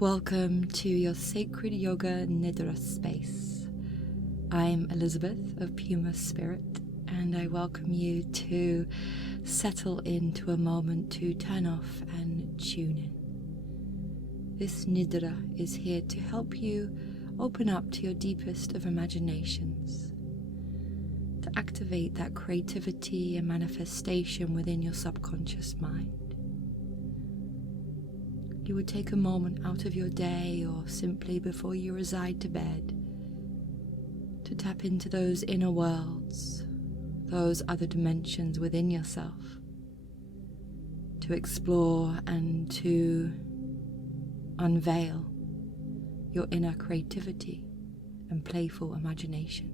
Welcome to your sacred Yoga Nidra space. I'm Elizabeth of Puma Spirit, and I welcome you to settle into a moment to turn off and tune in. This Nidra is here to help you open up to your deepest of imaginations, to activate that creativity and manifestation within your subconscious mind. You would take a moment out of your day or simply before you reside to bed to tap into those inner worlds, those other dimensions within yourself, to explore and to unveil your inner creativity and playful imagination.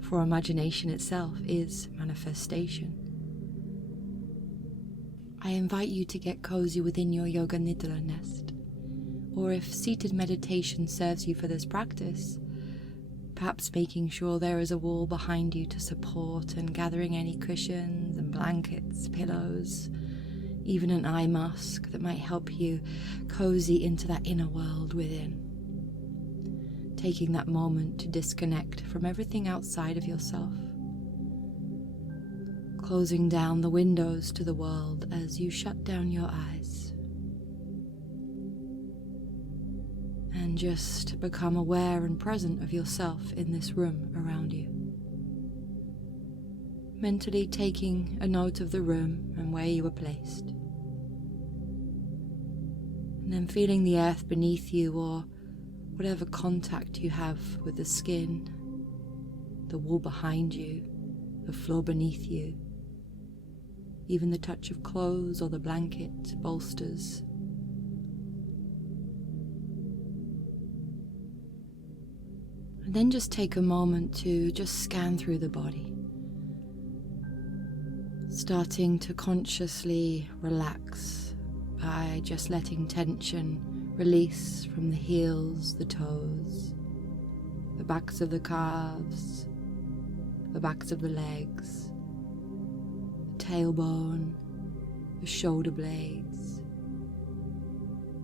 For imagination itself is manifestation. I invite you to get cozy within your Yoga Nidra nest, or if seated meditation serves you for this practice, perhaps making sure there is a wall behind you to support and gathering any cushions and blankets, pillows, even an eye mask that might help you cozy into that inner world within. Taking that moment to disconnect from everything outside of yourself. Closing down the windows to the world as you shut down your eyes. And just become aware and present of yourself in this room around you. Mentally taking a note of the room and where you were placed. And then feeling the earth beneath you or whatever contact you have with the skin, the wall behind you, the floor beneath you. Even the touch of clothes or the blanket, bolsters. And then just take a moment to just scan through the body. Starting to consciously relax by just letting tension release from the heels, the toes, the backs of the calves, the backs of the legs, tailbone, the shoulder blades,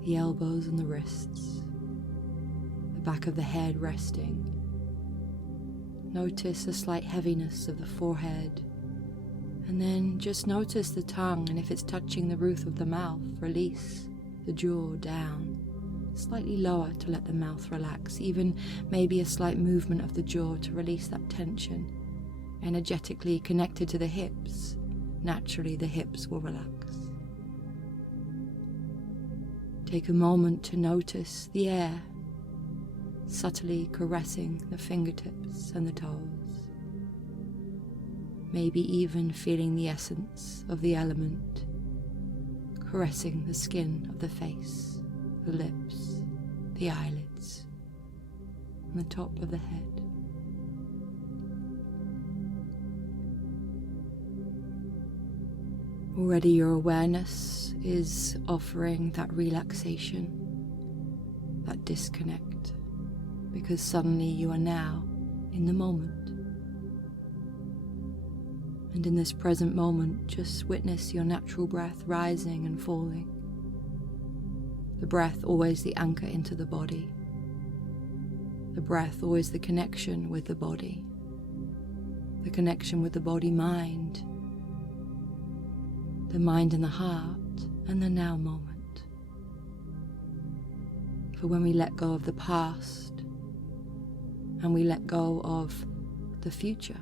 the elbows and the wrists, the back of the head resting. Notice a slight heaviness of the forehead, and then just notice the tongue, and if it's touching the roof of the mouth, release the jaw down, slightly lower to let the mouth relax, even maybe a slight movement of the jaw to release that tension, energetically connected to the hips. Naturally, the hips will relax. Take a moment to notice the air, subtly caressing the fingertips and the toes. Maybe even feeling the essence of the element, caressing the skin of the face, the lips, the eyelids, and the top of the head. Already your awareness is offering that relaxation, that disconnect, because suddenly you are now in the moment. And in this present moment, just witness your natural breath rising and falling. The breath always the anchor into the body. The breath always the connection with the body. The connection with the body-mind. The mind and the heart, and the now moment. For when we let go of the past, and we let go of the future,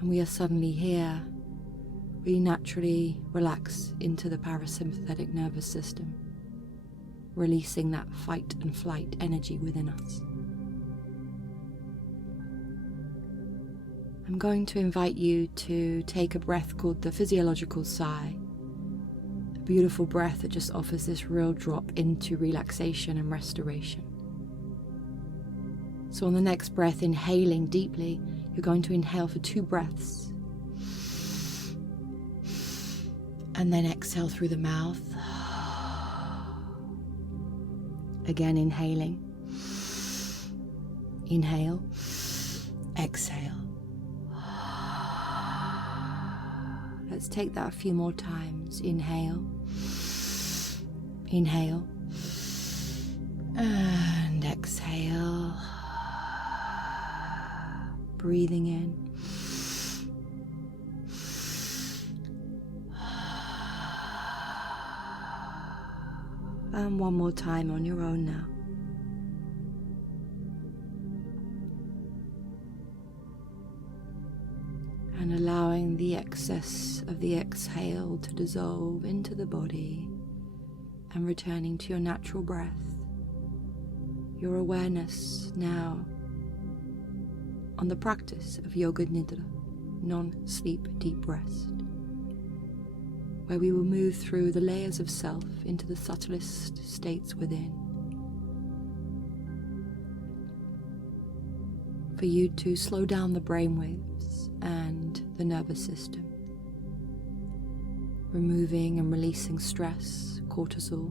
and we are suddenly here, we naturally relax into the parasympathetic nervous system, releasing that fight and flight energy within us. I'm going to invite you to take a breath called the physiological sigh, a beautiful breath that just offers this real drop into relaxation and restoration. So on the next breath, inhaling deeply, you're going to inhale for 2 breaths. And then exhale through the mouth. Again, inhaling. Inhale. Exhale. Let's take that a few more times. Inhale. Inhale and exhale. Breathing in. And one more time on your own now. And allowing the excess of the exhale to dissolve into the body and returning to your natural breath. Your awareness now on the practice of Yoga Nidra, non-sleep deep rest, where we will move through the layers of self into the subtlest states within. For you to slow down the brainwaves and the nervous system, removing and releasing stress, cortisol,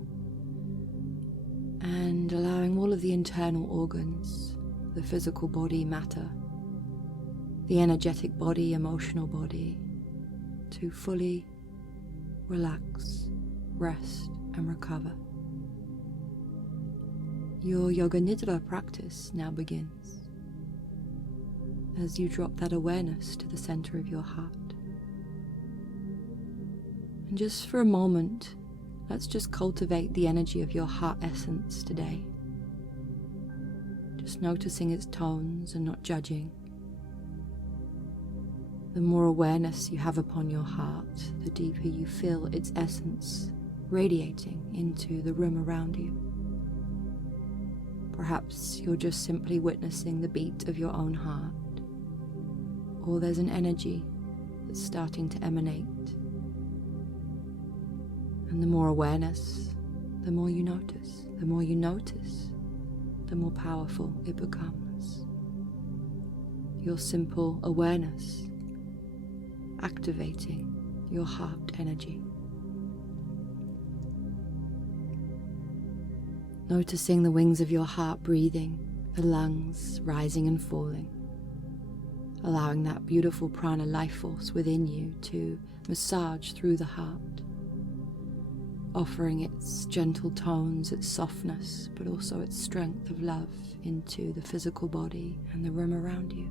and allowing all of the internal organs, the physical body, matter, the energetic body, emotional body, to fully relax, rest, and recover. Your Yoga Nidra practice now begins as you drop that awareness to the center of your heart. And just for a moment, let's just cultivate the energy of your heart essence today. Just noticing its tones and not judging. The more awareness you have upon your heart, the deeper you feel its essence radiating into the room around you. Perhaps you're just simply witnessing the beat of your own heart, or there's an energy that's starting to emanate. And the more awareness, the more you notice. The more you notice, the more powerful it becomes. Your simple awareness activating your heart energy. Noticing the wings of your heart breathing, the lungs rising and falling, allowing that beautiful prana life force within you to massage through the heart, offering its gentle tones, its softness, but also its strength of love into the physical body and the room around you.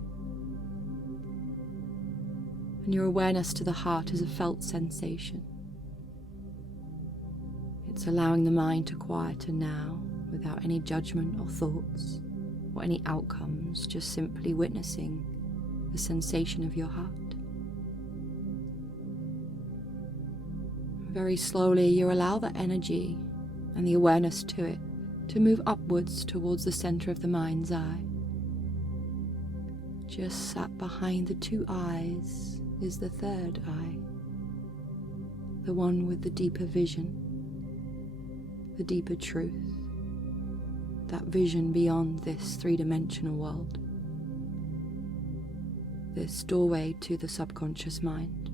And your awareness to the heart is a felt sensation. It's allowing the mind to quieten now without any judgment or thoughts or any outcomes, just simply witnessing the sensation of your heart. Very slowly you allow that energy and the awareness to it to move upwards towards the center of the mind's eye. Just sat behind the two eyes is the third eye, the one with the deeper vision, the deeper truth, that vision beyond this three-dimensional world, this doorway to the subconscious mind.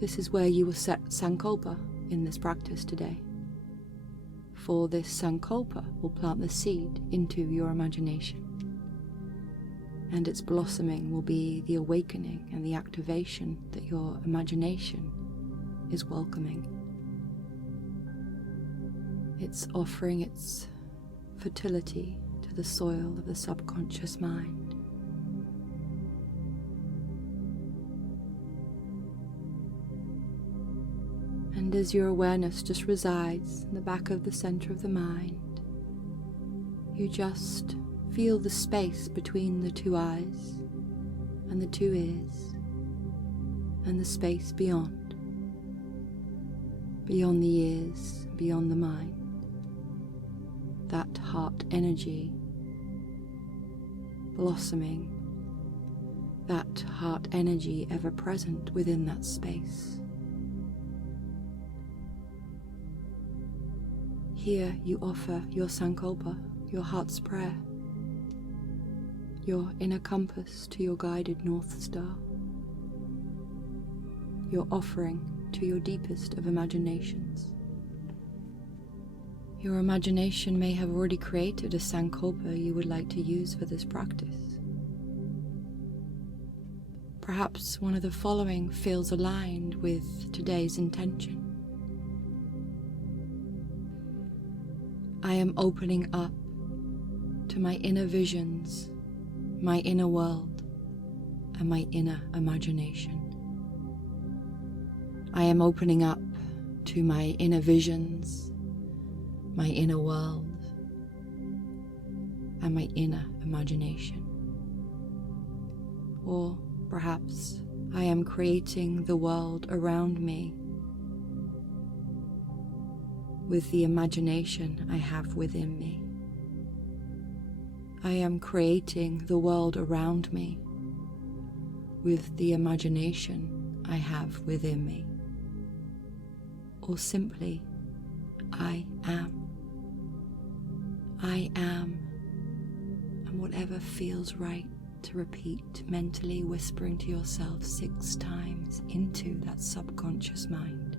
This is where you will set sankalpa in this practice today. For this sankalpa will plant the seed into your imagination, and its blossoming will be the awakening and the activation that your imagination is welcoming. It's offering its fertility to the soil of the subconscious mind. And as your awareness just resides in the back of the center of the mind, you just feel the space between the two eyes and the two ears, and the space beyond the ears, beyond the mind. That heart energy blossoming, that heart energy ever present within that space. Here you offer your sankalpa, your heart's prayer, your inner compass to your guided North Star, your offering to your deepest of imaginations. Your imagination may have already created a sankalpa you would like to use for this practice. Perhaps one of the following feels aligned with today's intention. I am opening up to my inner visions, my inner world, and my inner imagination. I am opening up to my inner visions, my inner world, and my inner imagination. Or perhaps I am creating the world around me with the imagination I have within me. I am creating the world around me with the imagination I have within me. Or simply, I am. I am, and whatever feels right to repeat mentally, whispering to yourself 6 times into that subconscious mind.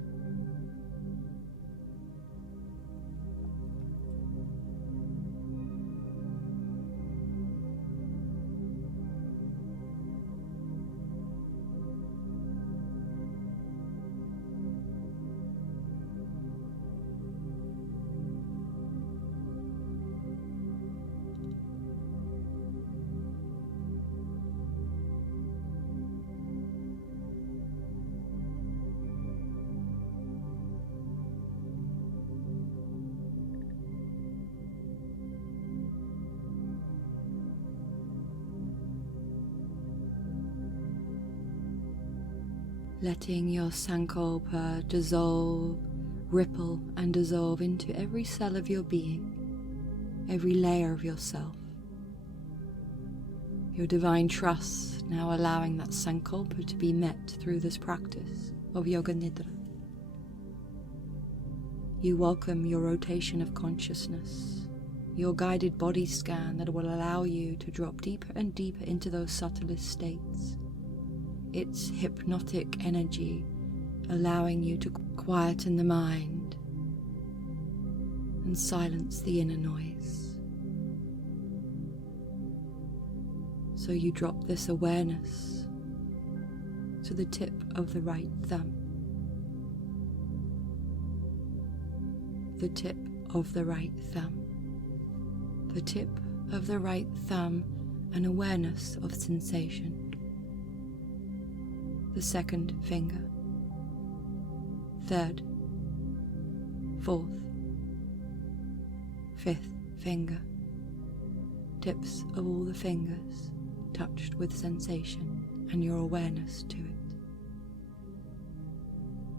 Letting your sankalpa dissolve, ripple and dissolve into every cell of your being, every layer of yourself. Your divine trust now allowing that sankalpa to be met through this practice of Yoga Nidra. You welcome your rotation of consciousness, your guided body scan that will allow you to drop deeper and deeper into those subtlest states. Its hypnotic energy allowing you to quieten the mind and silence the inner noise. So you drop this awareness to the tip of the right thumb. The tip of the right thumb. The tip of the right thumb, an awareness of sensation. The second finger, third, fourth, fifth finger, tips of all the fingers touched with sensation and your awareness to it.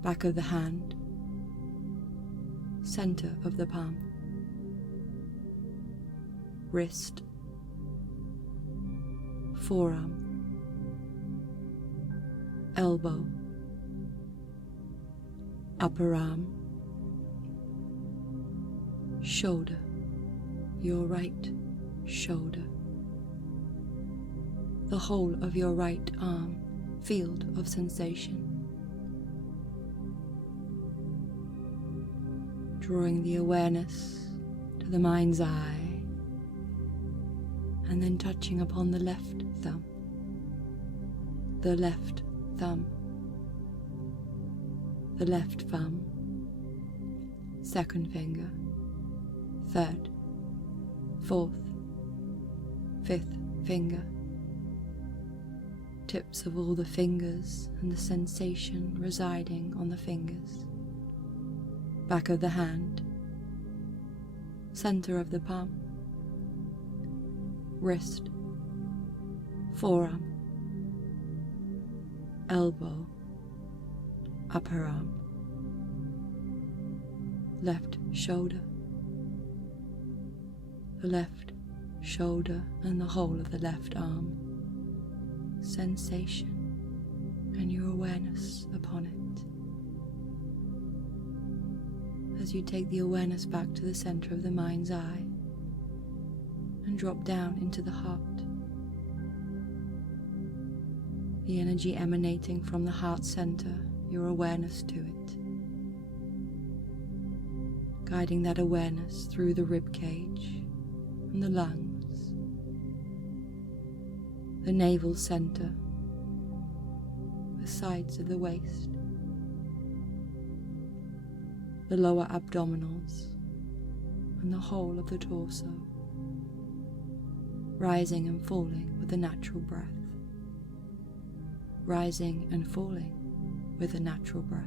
Back of the hand, center of the palm, wrist, forearm, elbow, upper arm, shoulder, your right shoulder, the whole of your right arm, field of sensation. Drawing the awareness to the mind's eye, and then touching upon the left thumb, the left thumb, the left thumb, second finger, third, fourth, fifth finger, tips of all the fingers and the sensation residing on the fingers, back of the hand, center of the palm, wrist, forearm, elbow, upper arm, left shoulder, the left shoulder and the whole of the left arm, sensation and your awareness upon it. As you take the awareness back to the center of the mind's eye and drop down into the heart, the energy emanating from the heart center, your awareness to it, guiding that awareness through the rib cage and the lungs, the navel center, the sides of the waist, the lower abdominals, and the whole of the torso, rising and falling with the natural breath, rising and falling with the natural breath.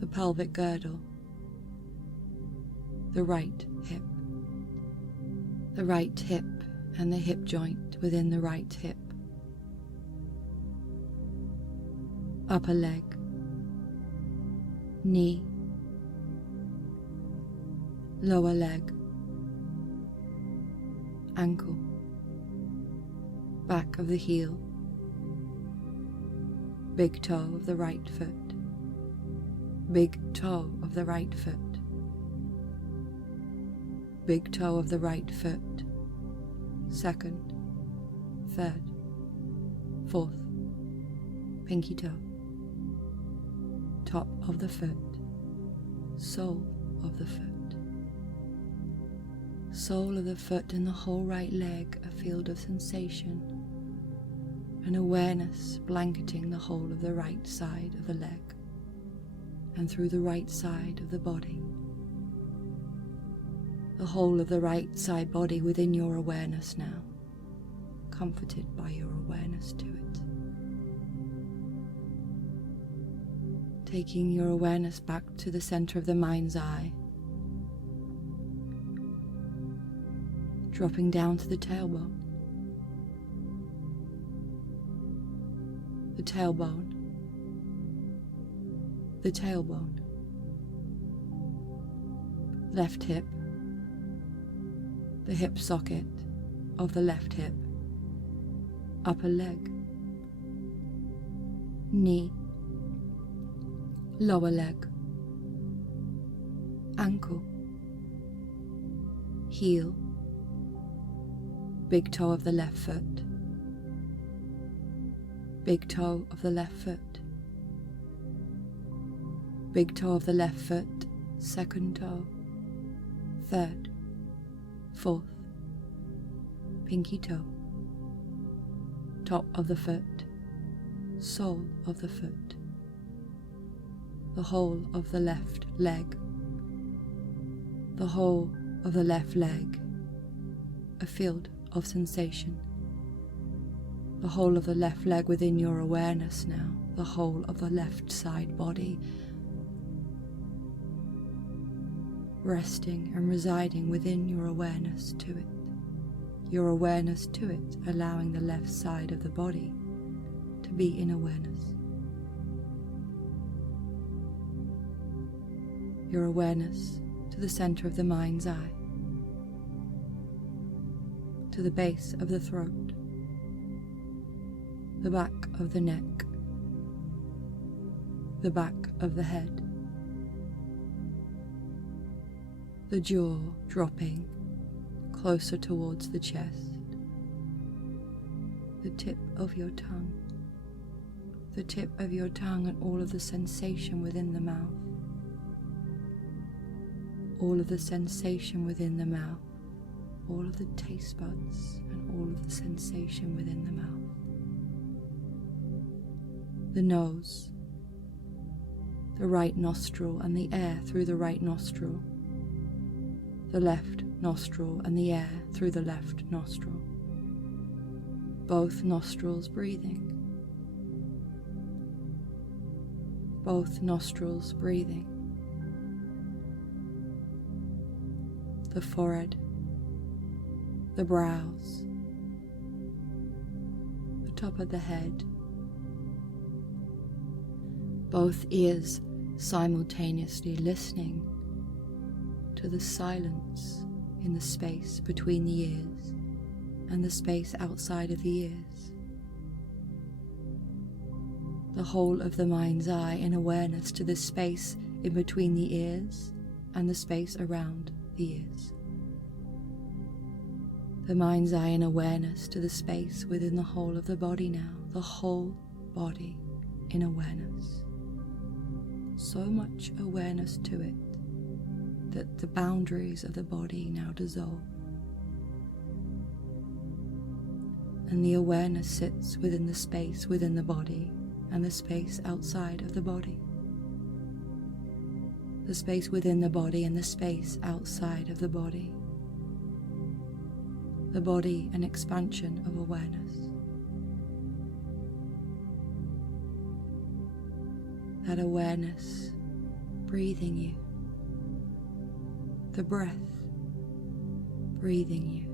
The pelvic girdle, the right hip and the hip joint within the right hip, upper leg, knee, lower leg, ankle, back of the heel, big toe of the right foot, big toe of the right foot, big toe of the right foot, second, third, fourth, pinky toe, top of the foot, sole of the foot, sole of the foot and the whole right leg, a field of sensation, an awareness blanketing the whole of the right side of the leg and through the right side of the body. The whole of the right side body within your awareness now, comforted by your awareness to it. Taking your awareness back to the center of the mind's eye, dropping down to the tailbone, the tailbone, the tailbone, left hip, the hip socket of the left hip, upper leg, knee, lower leg, ankle, heel, big toe of the left foot, big toe of the left foot, big toe of the left foot, second toe, third, fourth, pinky toe, top of the foot, sole of the foot, the whole of the left leg, the whole of the left leg, a field of sensation, the whole of the left leg within your awareness now, the whole of the left side body, resting and residing within your awareness to it, your awareness to it, allowing the left side of the body to be in awareness. Your awareness to the center of the mind's eye, to the base of the throat, the back of the neck, the back of the head, the jaw dropping closer towards the chest, the tip of your tongue, and all of the sensation within the mouth, all of the sensation within the mouth, all of the taste buds and all of the sensation within the mouth, the nose, the right nostril and the air through the right nostril, the left nostril and the air through the left nostril, both nostrils breathing, both nostrils breathing, the forehead, the brows, the top of the head, both ears simultaneously listening to the silence in the space between the ears and the space outside of the ears. The whole of the mind's eye in awareness to the space in between the ears and the space around the ears. The mind's eye in awareness to the space within the whole of the body now, the whole body in awareness. So much awareness to it that the boundaries of the body now dissolve, and the awareness sits within the space within the body and the space outside of the body. the space within the body and the space outside of the body. The body, an expansion of awareness. That awareness breathing you. The breath breathing you.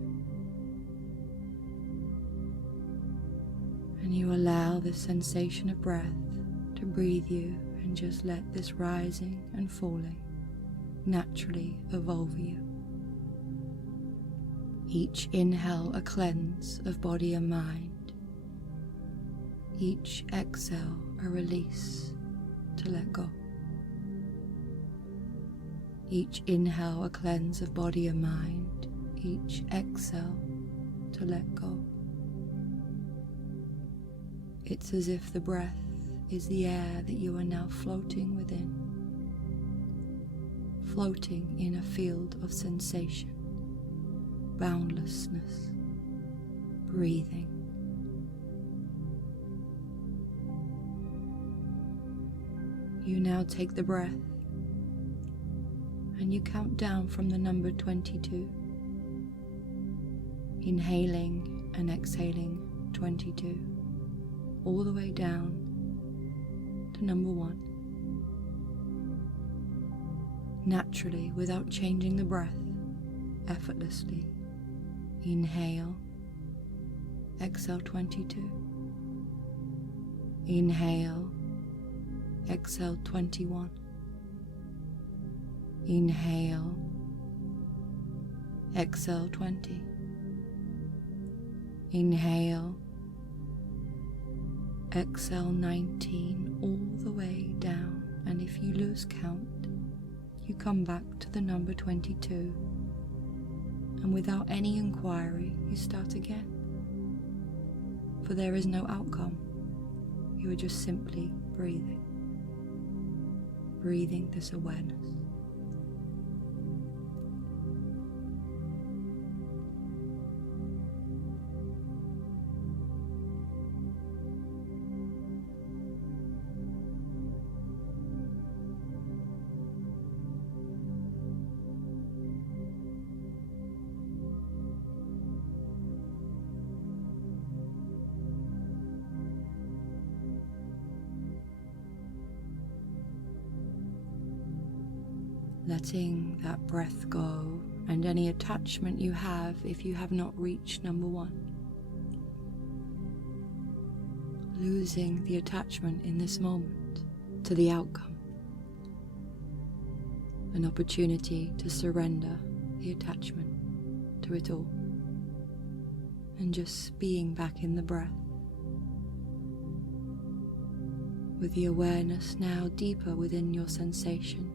And you allow this sensation of breath to breathe you, and just let this rising and falling naturally evolve you. Each inhale a cleanse of body and mind. Each exhale a release to let go. Each inhale a cleanse of body and mind. Each exhale to let go. It's as if the breath is the air that you are now floating within, floating in a field of sensation, boundlessness, breathing. You now take the breath and you count down from the number 22, inhaling and exhaling 22, all the way down to number 1. Naturally, without changing the breath, effortlessly, inhale, exhale 22, inhale, exhale 21, inhale, exhale 20, inhale, exhale 19, all the way down. And if you lose count, you come back to the number 22, and without any inquiry you start again, for there is no outcome. You are just simply breathing this awareness. Letting that breath go and any attachment you have if you have not reached number 1. Losing the attachment in this moment to the outcome. An opportunity to surrender the attachment to it all. And just being back in the breath. With the awareness now deeper within your sensation.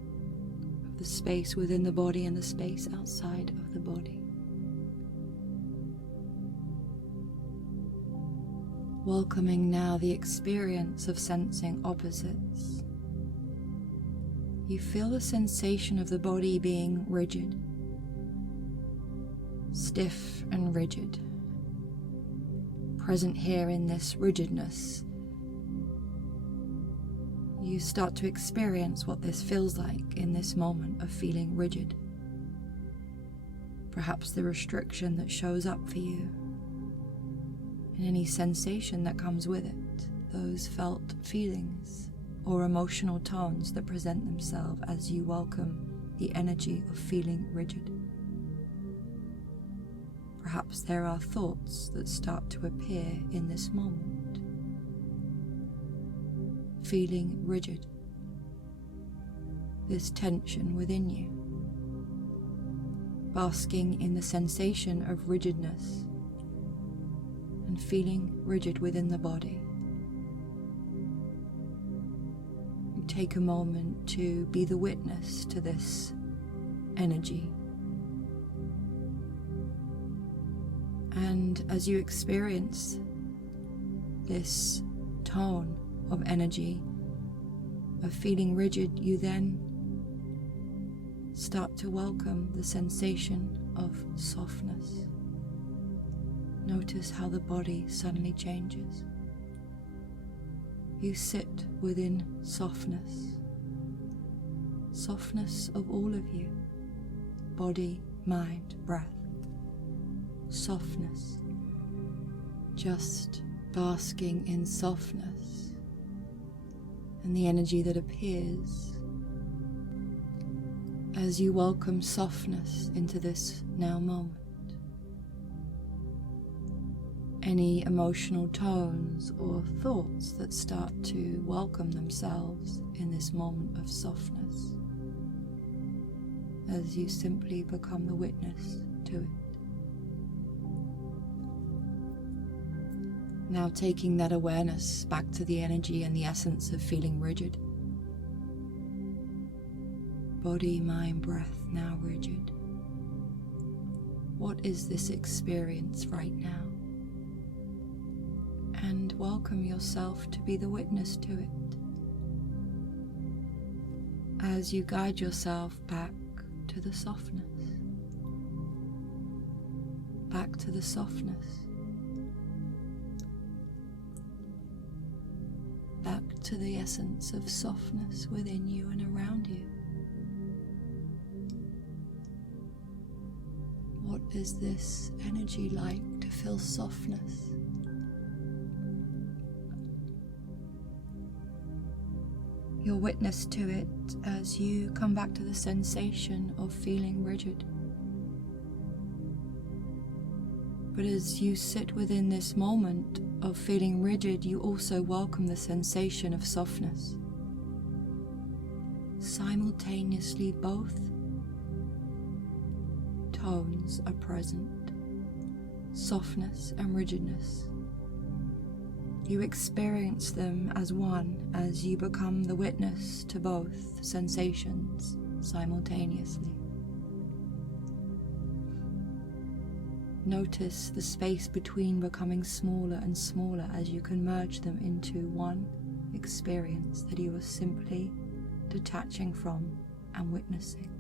The space within the body and the space outside of the body. Welcoming now the experience of sensing opposites. You feel the sensation of the body being rigid, stiff and rigid. Present here in this rigidness, you start to experience what this feels like in this moment of feeling rigid. Perhaps the restriction that shows up for you, and any sensation that comes with it, those felt feelings or emotional tones that present themselves as you welcome the energy of feeling rigid. Perhaps there are thoughts that start to appear in this moment. Feeling rigid, this tension within you, basking in the sensation of rigidness and feeling rigid within the body. You take a moment to be the witness to this energy, and as you experience this tone of energy, of feeling rigid, you then start to welcome the sensation of softness. Notice how the body suddenly changes. You sit within softness, softness of all of you, body, mind, breath, softness, just basking in softness and the energy that appears as you welcome softness into this now moment. Any emotional tones or thoughts that start to welcome themselves in this moment of softness, as you simply become the witness to it. Now taking that awareness back to the energy and the essence of feeling rigid. Body, mind, breath now rigid. What is this experience right now? And welcome yourself to be the witness to it. As you guide yourself back to the softness. Back to the softness. Back to the essence of softness within you and around you. What is this energy like to feel softness? You're witness to it as you come back to the sensation of feeling rigid. But as you sit within this moment of feeling rigid, you also welcome the sensation of softness. Simultaneously, both tones are present, softness and rigidness. You experience them as one as you become the witness to both sensations simultaneously. Notice the space between becoming smaller and smaller as you can merge them into one experience that you are simply detaching from and witnessing.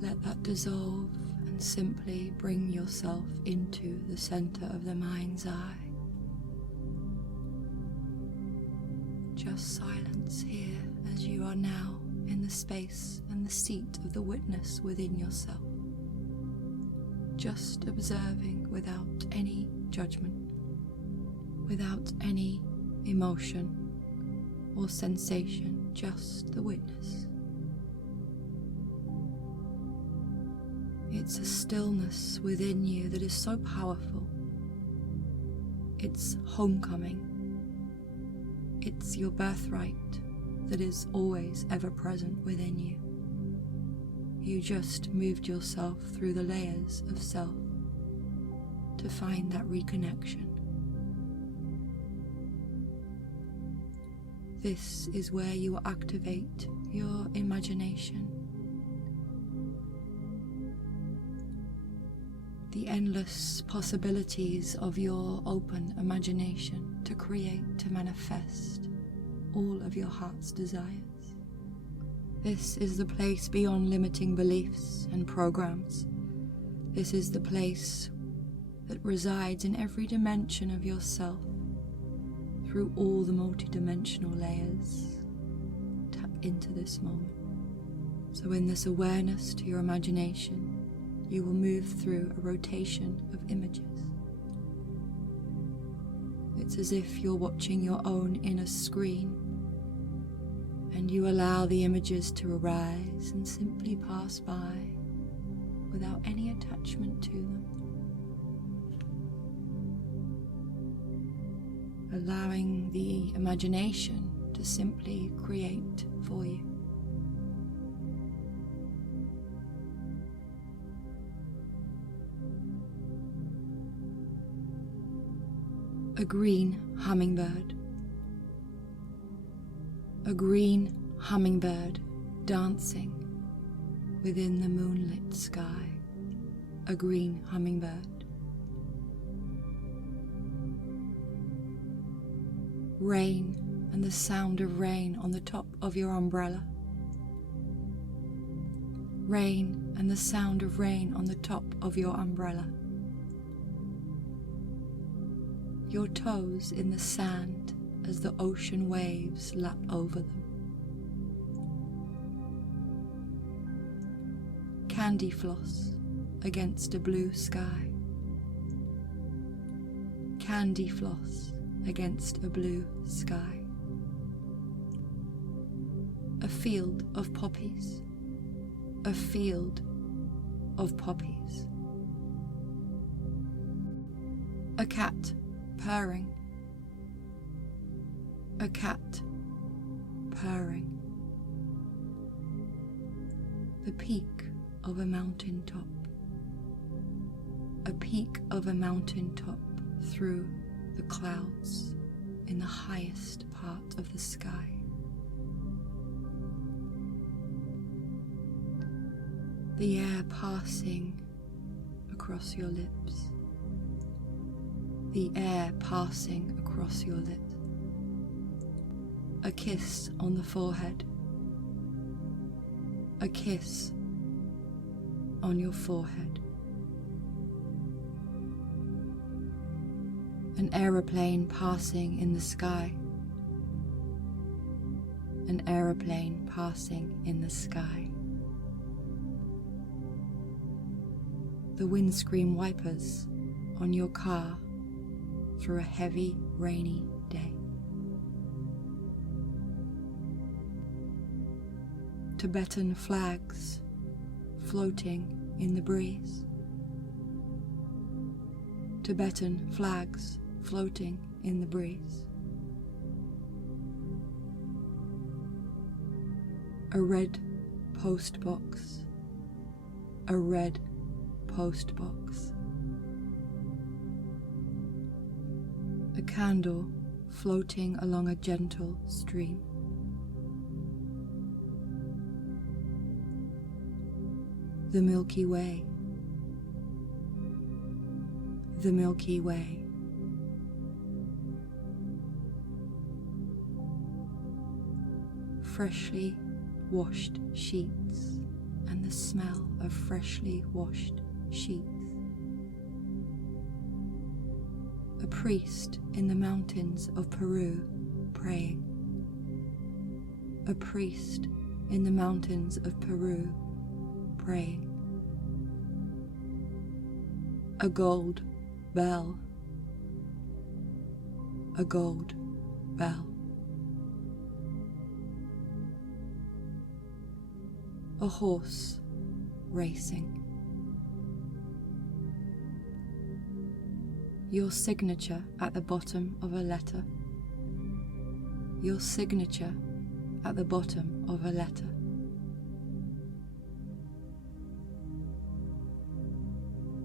Let that dissolve and simply bring yourself into the center of the mind's eye. Just silence here as you are now in the space and the seat of the witness within yourself. Just observing without any judgment, without any emotion or sensation, just the witness. It's a stillness within you that is so powerful. It's homecoming. It's your birthright that is always ever present within you. You just moved yourself through the layers of self to find that reconnection. This is where you will activate your imagination. The endless possibilities of your open imagination to create, to manifest all of your heart's desires. This is the place beyond limiting beliefs and programs. This is the place that resides in every dimension of yourself, through all the multidimensional layers. Tap into this moment. So in this awareness to your imagination, you will move through a rotation of images. It's as if you're watching your own inner screen, and you allow the images to arise and simply pass by without any attachment to them. Allowing the imagination to simply create for you. A green hummingbird. A green hummingbird dancing within the moonlit sky. A green hummingbird. Rain and the sound of rain on the top of your umbrella. Rain and the sound of rain on the top of your umbrella. Your toes in the sand as the ocean waves lap over them. Candy floss against a blue sky. Candy floss against a blue sky. A field of poppies. A field of poppies. A cat purring. A cat purring. The peak of a mountain top. A peak of a mountain top through the clouds in the highest part of the sky. The air passing across your lips. The air passing across your lips. A kiss on the forehead. A kiss on your forehead. An aeroplane passing in the sky. An aeroplane passing in the sky. The windscreen wipers on your car through a heavy, rainy day. Tibetan flags floating in the breeze. Tibetan flags floating in the breeze. A red post box. A red post box. A candle floating along a gentle stream. The Milky Way. The Milky Way. Freshly washed sheets and the smell of freshly washed sheets. A priest in the mountains of Peru praying. A priest in the mountains of Peru praying. A gold bell. A gold bell. A horse racing. Your signature at the bottom of a letter. Your signature at the bottom of a letter.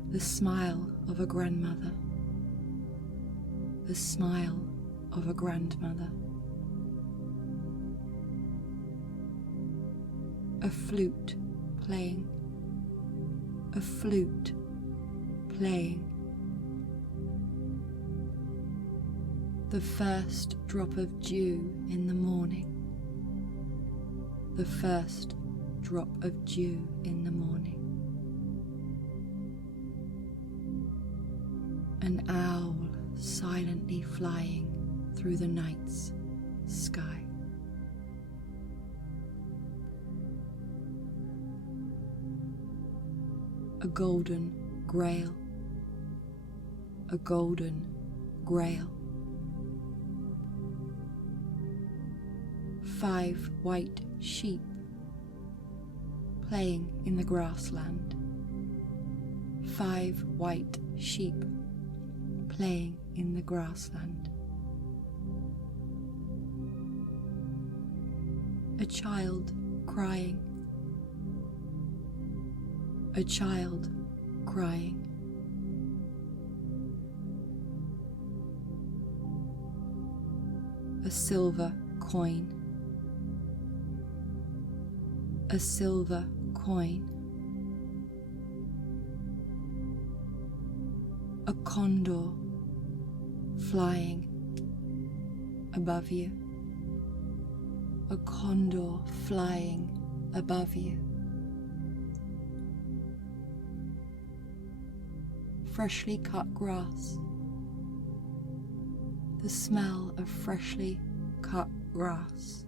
The smile of a grandmother. The smile of a grandmother. A flute playing. A flute playing. The first drop of dew in the morning. The first drop of dew in the morning. An owl silently flying through the night's sky. A golden grail. A golden grail. 5 white sheep playing in the grassland. 5 white sheep playing in the grassland. A child crying. A child crying. A silver coin. A silver coin. A condor flying above you. A condor flying above you. Freshly cut grass. The smell of freshly cut grass.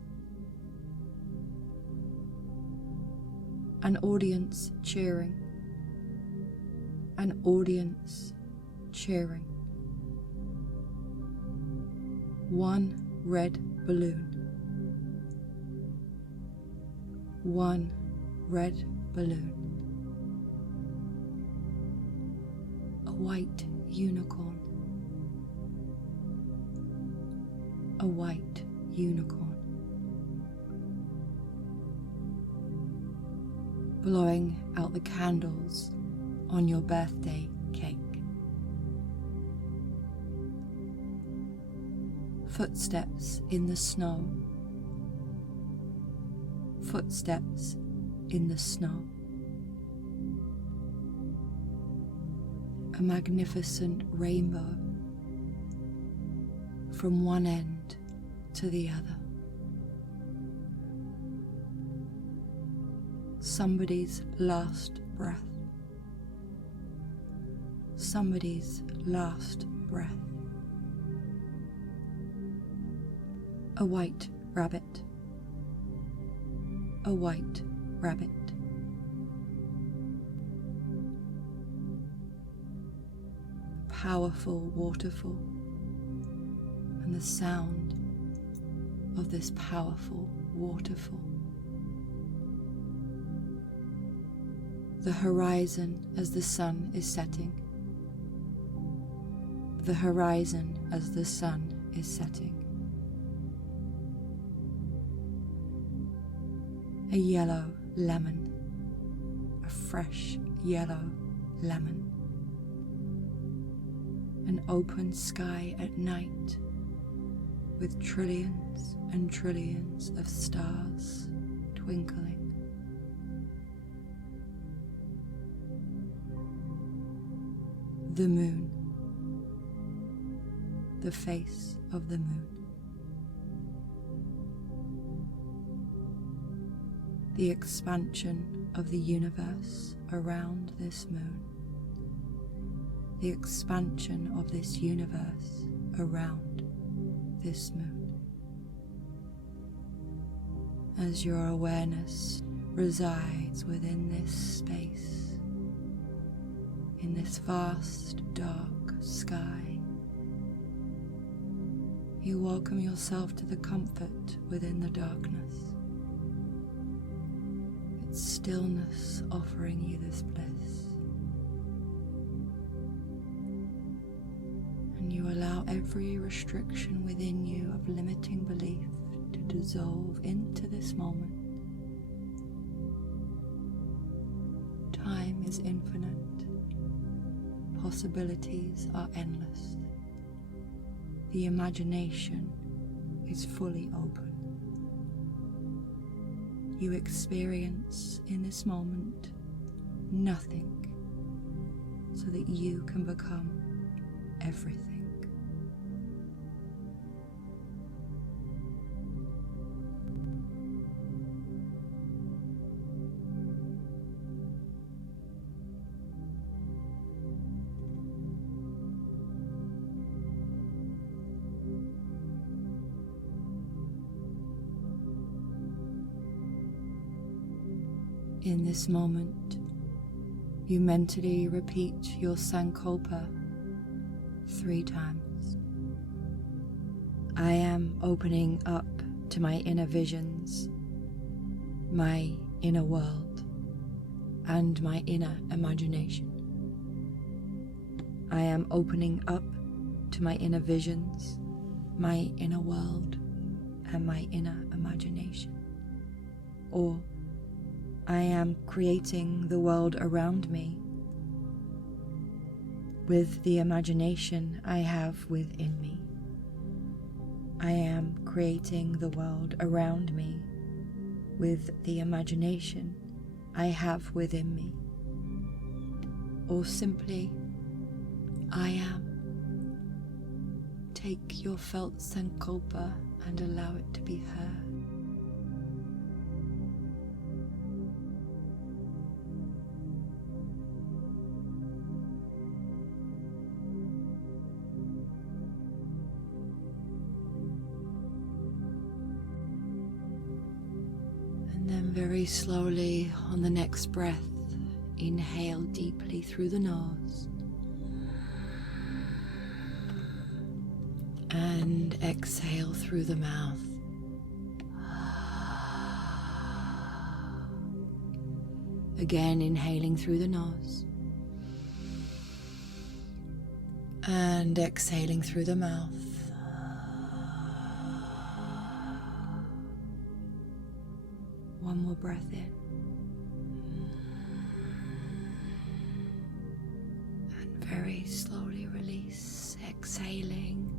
An audience cheering. An audience cheering. One red balloon. One red balloon. A white unicorn. A white unicorn. Blowing out the candles on your birthday cake. Footsteps in the snow. Footsteps in the snow. A magnificent rainbow from one end to the other. Somebody's last breath. Somebody's last breath. A white rabbit. A white rabbit. A powerful waterfall, and the sound of this powerful waterfall. The horizon as the sun is setting. The horizon as the sun is setting. A yellow lemon, a fresh yellow lemon. An open sky at night with trillions and trillions of stars twinkling. The moon, the face of the moon. The expansion of the universe around this moon. The expansion of this universe around this moon. As your awareness resides within this space, in this vast dark sky, you welcome yourself to the comfort within the darkness. It's stillness offering you this bliss. And you allow every restriction within you of limiting belief to dissolve into this moment. Time is infinite. Possibilities are endless. The imagination is fully open. You experience in this moment nothing so that you can become everything. In this moment, you mentally repeat your sankalpa 3 times. I am opening up to my inner visions, my inner world, and my inner imagination. I am opening up to my inner visions, my inner world, and my inner imagination. Or I am creating the world around me with the imagination I have within me. I am creating the world around me with the imagination I have within me. Or simply, I am. Take your felt sankalpa and allow it to be heard. And then Very slowly, on the next breath, inhale deeply through the nose and exhale through the mouth. Again, inhaling through the nose and exhaling through the mouth. One more breath in. And very slowly release, exhaling,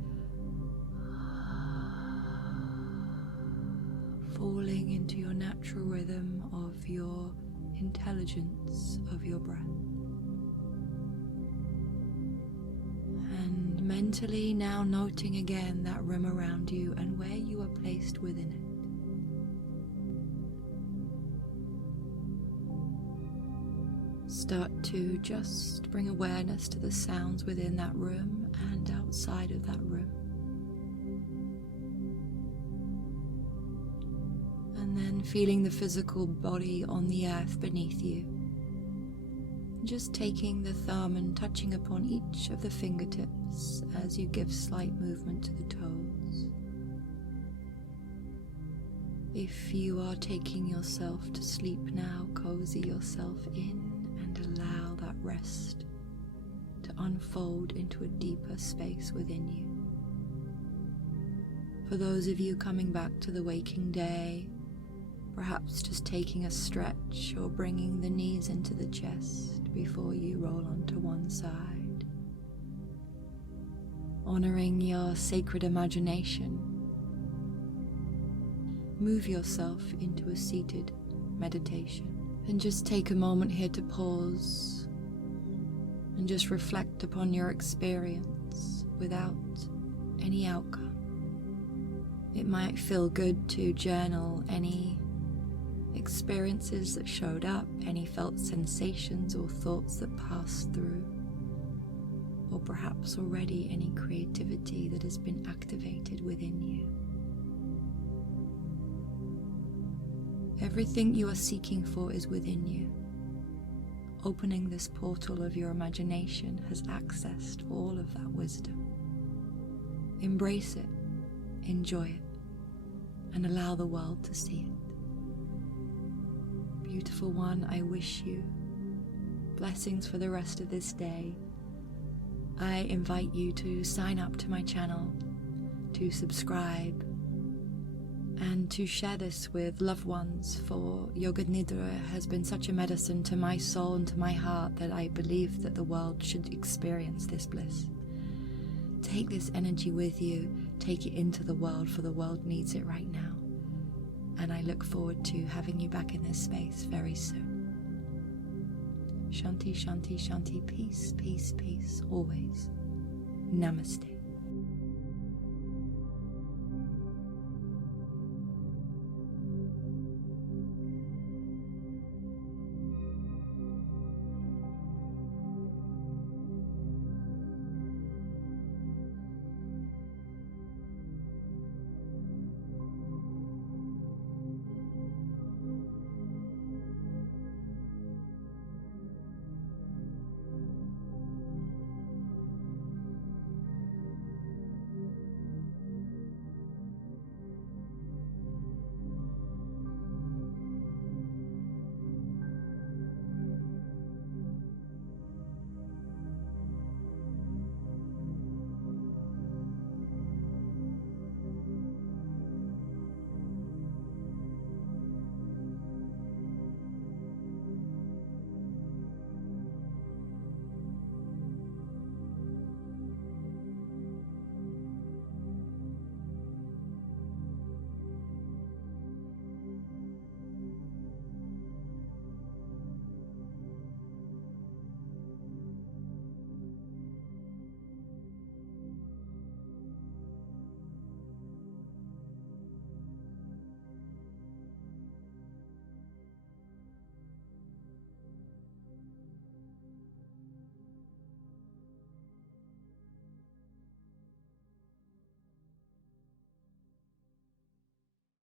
falling into your natural rhythm of your intelligence of your breath. And mentally now noting again that room around you and where you are placed within it. Start to just bring awareness to the sounds within that room and outside of that room. And then feeling the physical body on the earth beneath you. Just taking the thumb and touching upon each of the fingertips as you give slight movement to the toes. If you are taking yourself to sleep now, cozy yourself in and allow that rest to unfold into a deeper space within you. For those of you coming back to the waking day, perhaps just taking a stretch or bringing the knees into the chest before you roll onto one side. Honoring your sacred imagination, move yourself into a seated meditation. And just take a moment here to pause and just reflect upon your experience without any outcome. It might feel good to journal any experiences that showed up, any felt sensations or thoughts that passed through, or perhaps already any creativity that has been activated within you. Everything you are seeking for is within you. Opening this portal of your imagination has accessed all of that wisdom. Embrace it, enjoy it, and allow the world to see it. Beautiful one, I wish you blessings for the rest of this day. I invite you to sign up to my channel, to subscribe, and to share this with loved ones, for Yoga Nidra has been such a medicine to my soul and to my heart that I believe that the world should experience this bliss. Take this energy with you, take it into the world, for the world needs it right now. And I look forward to having you back in this space very soon. Shanti, shanti, shanti, peace, peace, peace, always. Namaste.